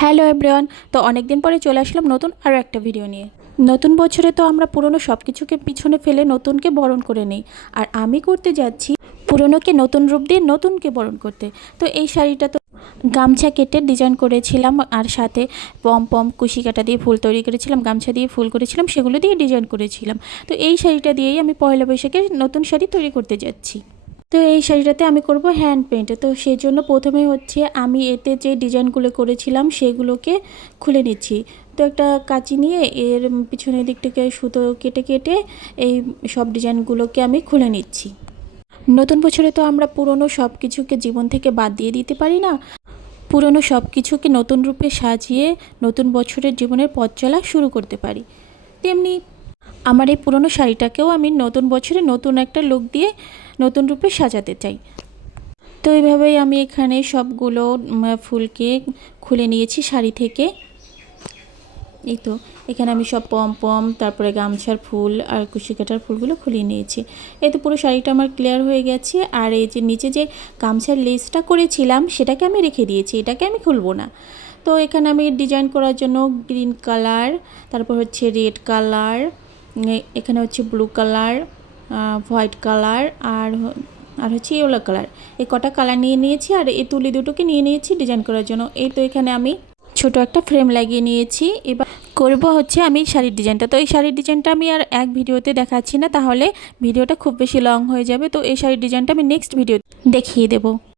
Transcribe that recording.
Hello everyone. তো অনেক দিন পরে চলে আসলাম নতুন আরও একটা ভিডিও নিয়ে। নতুন বছরে তো আমরা পুরনো সব কিছুকে পিছনে ফেলে নতুনকে বরণ করে নিই, আর আমি করতে যাচ্ছি পুরনোকে নতুন রূপ দিয়ে নতুনকে বরণ করতে। তো এই শাড়িটা তো গামছা কেটে ডিজাইন করেছিলাম, আর সাথে পম পম কুশি কাটা দিয়ে ফুল তৈরি করেছিলাম, গামছা দিয়ে ফুল করেছিলাম, সেগুলো দিয়ে ডিজাইন করেছিলাম। তো এই শাড়িটা দিয়েই আমি পয়লা বৈশাখে নতুন শাড়ি তৈরি করতে যাচ্ছি। তো এই শাড়িটাতে আমি করব হ্যান্ড পেন্ট। তো সেই জন্য প্রথমে হচ্ছে আমি এতে যে ডিজাইনগুলো করেছিলাম সেগুলোকে খুলে নিচ্ছি। তো একটা কাঁচি নিয়ে এর পিছনের দিক থেকে সুতো কেটে কেটে এই সব ডিজাইনগুলোকে আমি খুলে নিচ্ছি। নতুন বছরে তো আমরা পুরনো সব কিছুকে জীবন থেকে বাদ দিয়ে দিতে পারি না, পুরনো সব কিছুকে নতুন রূপে সাজিয়ে নতুন বছরের জীবনের পথ চলা শুরু করতে পারি। তেমনি আমার এই পুরনো শাড়িটাকেও আমি নতুন বছরে নতুন একটা লুক দিয়ে নতুন রূপে সাজাতে চাই। তো এইভাবেই আমি এখানে সবগুলো ফুলকে খুলে নিয়েছি শাড়ি থেকে। এই তো এখানে আমি সব পম পম, তারপরে গামছার ফুল আর কুশি কাটার ফুলগুলো খুলে নিয়েছি। এই তো পুরো শাড়িটা আমার ক্লিয়ার হয়ে গেছে। আর এই যে নিচে যে গামছার লেসটা করেছিলাম সেটাকে আমি রেখে দিয়েছি, এটাকে আমি খুলবো না। তো এখানে আমি ডিজাইন করার জন্য গ্রিন কালার, তারপর হচ্ছে রেড কালার, এখানে হচ্ছে ব্লু কালার, হোয়াইট কালার, আর হচ্ছে ইয়েলো কালার, এই কটা কালার নিয়ে নিয়েছি। আর এই তুলি দুটোকে নিয়ে নিয়েছি ডিজাইন করার জন্য। এই তো এখানে আমি ছোট একটা ফ্রেম লাগিয়ে নিয়েছি। এবার করব হচ্ছে আমি শাড়ির ডিজাইনটা। তো এই শাড়ির ডিজাইনটা আমি আর এক ভিডিওতে দেখাচ্ছি না, তাহলে ভিডিওটা খুব বেশি লং হয়ে যাবে। তো এই শাড়ির ডিজাইনটা আমি নেক্সট ভিডিও দেখিয়ে দেবো।